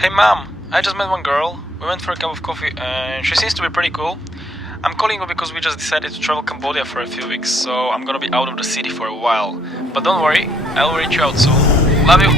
Hey mom, I just met one girl. We went for a cup of coffee and she seems to be pretty cool. I'm calling you because we just decided to travel Cambodia for a few weeks, so I'm gonna be out of the city for a while. But don't worry, I'll reach you out soon. Love you!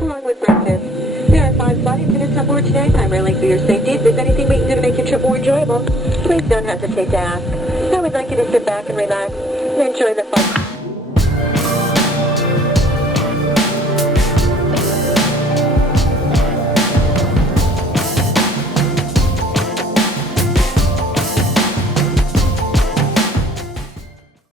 Along with breakfast. There are 5 flight minutes on board today, primarily for your safety. If there's anything we can do to make your trip more enjoyable, please don't hesitate to ask. I would like you to sit back and relax and enjoy the fun.